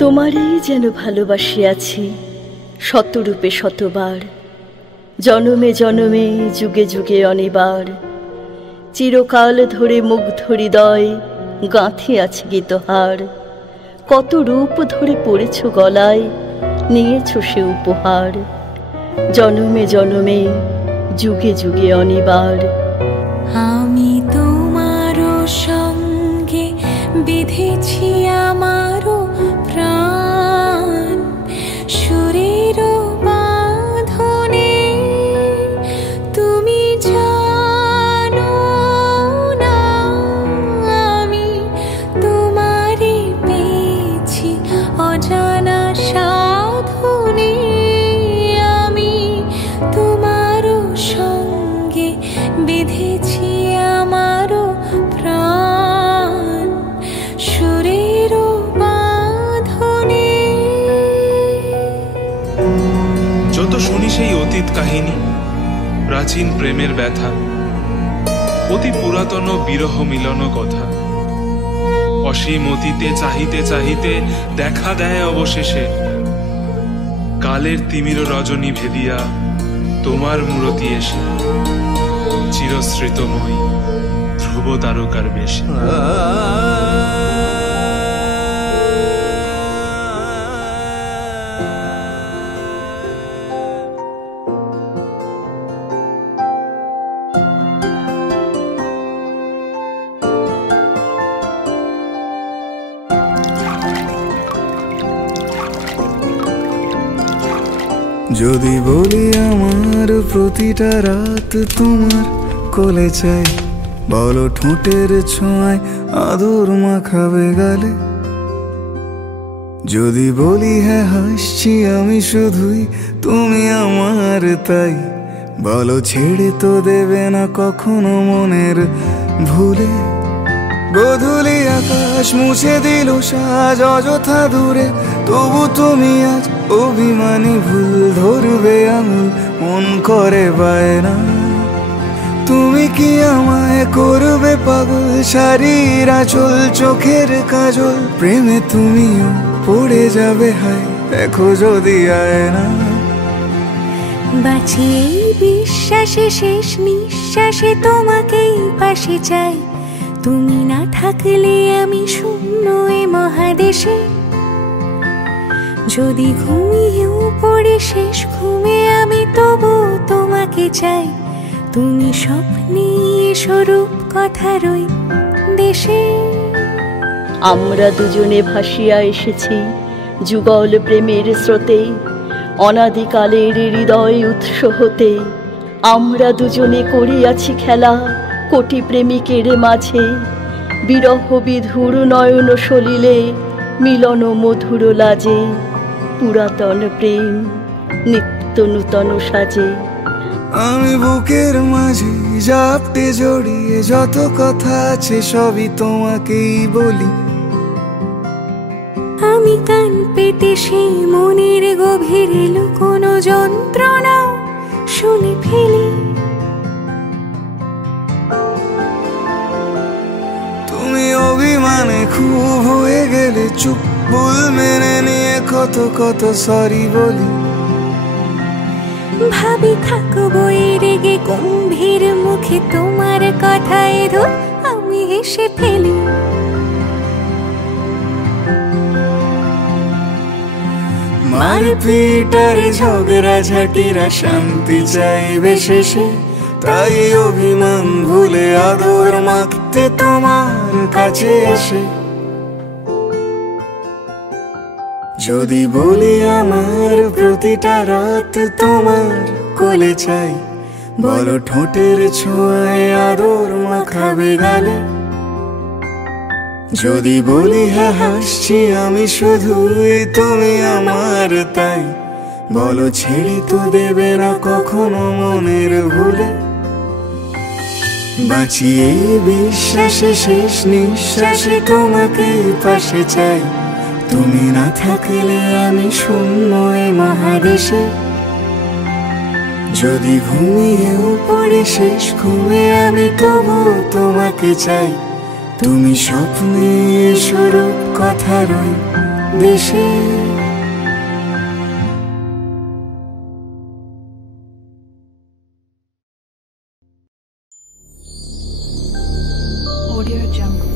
তোমারই যেন ভালোবাসিয়াছি শতরূপে শতবার, জনমে জনমে যুগে যুগে অনিবার। চিরকাল ধরে মুগ্ধ হৃদয় গাঁথিয়াছে গীতহার, কত রূপ ধরে পড়েছ গলায়, নিয়েছ সে উপহার। জনমে জনমে যুগে যুগে অনিবার। আমি তোমারও সঙ্গে বিধেছি আমারও প্রাণ, সুরের বাঁধনে তুমি জানো না আমি তোমারে পেয়েছি অজানা সাধনে। আমি তোমারও সঙ্গে বেঁধেছি আমারও প্রাণ, সুরের বাঁধনে। যত শুনি সেই অতীত কাহিনী, প্রাচীন প্রেমের ব্যথা, অতি পুরাতন বিরহ মিলন কথা, অসীম অতীতে চাহিতে চাহিতে দেখা দেয় অবশেষে কালের তিমির রজনী ভেদিয়া তোমার মূরতি এসে, চিরস্মৃতময়ী ধ্রুব তারকার বেশে। যদি বলি আমার প্রতিটা রাত তোমার কোলে চাই, বলো ঠোঁটের ছোঁয়ায় আদর মাখাবে গালে। যদি বলি হ্যাঁ হাসছি আমি শুধুই, তুমি আমার তাই, বলো ছেড়ে তো দেবে না কখনো মনের ভুলে। গোধূলি আকাশ মুছে দিল সাজ অযথা দূরে, তবু তুমি আজ অভিমানী ভুল ধরবে আঙুল, মন করে বায়না। তুমি কি আমায় করবে পাগল, শাড়ির আঁচল চোখের কাজল, প্রেমে তুমিও পড়ে যাবে হায় দেখো যদি আয়না। বাঁচি এই বিশ্বাসে শেষ নিঃশ্বাসে তোমাকেই পাশে চাই, তুমি না থাকলে আমি শূন্য এ মহাদেশে। যদি ঘুমিয়েও পড়ে শেষ ঘুমে আমি তবু তোমাকে চাই, তুমি স্বপ্নে স্বরূপ কথার ওই দেশে। আমরা দুজনে ভাসিয়া এসেছি যুগল প্রেমের স্রোতে, অনাদিকালের হৃদয় উৎস হতে। আমরা দুজনে করিয়াছি খেলা কোটি প্রেমিকের মাঝে, বিরহ বিধুর নয়ন সলিলে মিলন মধুর লাজে। পুরাতন প্রেম নিত্য নূতন সাজে। আমি বুকের মাঝে জাপটে জড়িয়ে যত কথা আছে সবই তোমাকেই বলি। আমি কান পেতে সেই মনের গভীরে লুকোনো যন্ত্রণা শুনে ফেলি। তুমি অভিমানে খুব হয়ে গেলে চুপ, ভুল মেনে নিয়ে কত কত সরি বলি। ভাবি থাকবো এই রেগে গম্ভীর মুখে তোমার কথায় ধর আমি হেসে ফেলি। মারপিট আর ঝগড়া ঝাঁটিরা শান্তি চাইবে শেষে, তাই অভিমান ভুলে আদর মাখতে তোমার কাছে এসে। যদি বলি আমার প্রতিটা রাত তোমার কোলে চাই, বলো ঠোঁটের ছোঁয়ায় আদর মাখাবে গালে। যদি বলি হ্যাঁ হাসছি আমি শুধুই, তুমি আমার তাই, বলো ছেড়ে তো দেবে না কখনো মনের ভুলে। বাঁচি এই বিশ্বাসে শেষ নিঃশ্বাসে তোমাকেই পাশে চাই, তুমি না থাকলে আমি শূন্য এ মহাদেশে। যদি ঘুমিয়েও পড়ি শেষ ঘুমে আমি তবু তোমাকে চাই, তুমি স্বপ্নে স্বরূপ কথার ওই দেশে। Audio Jungle.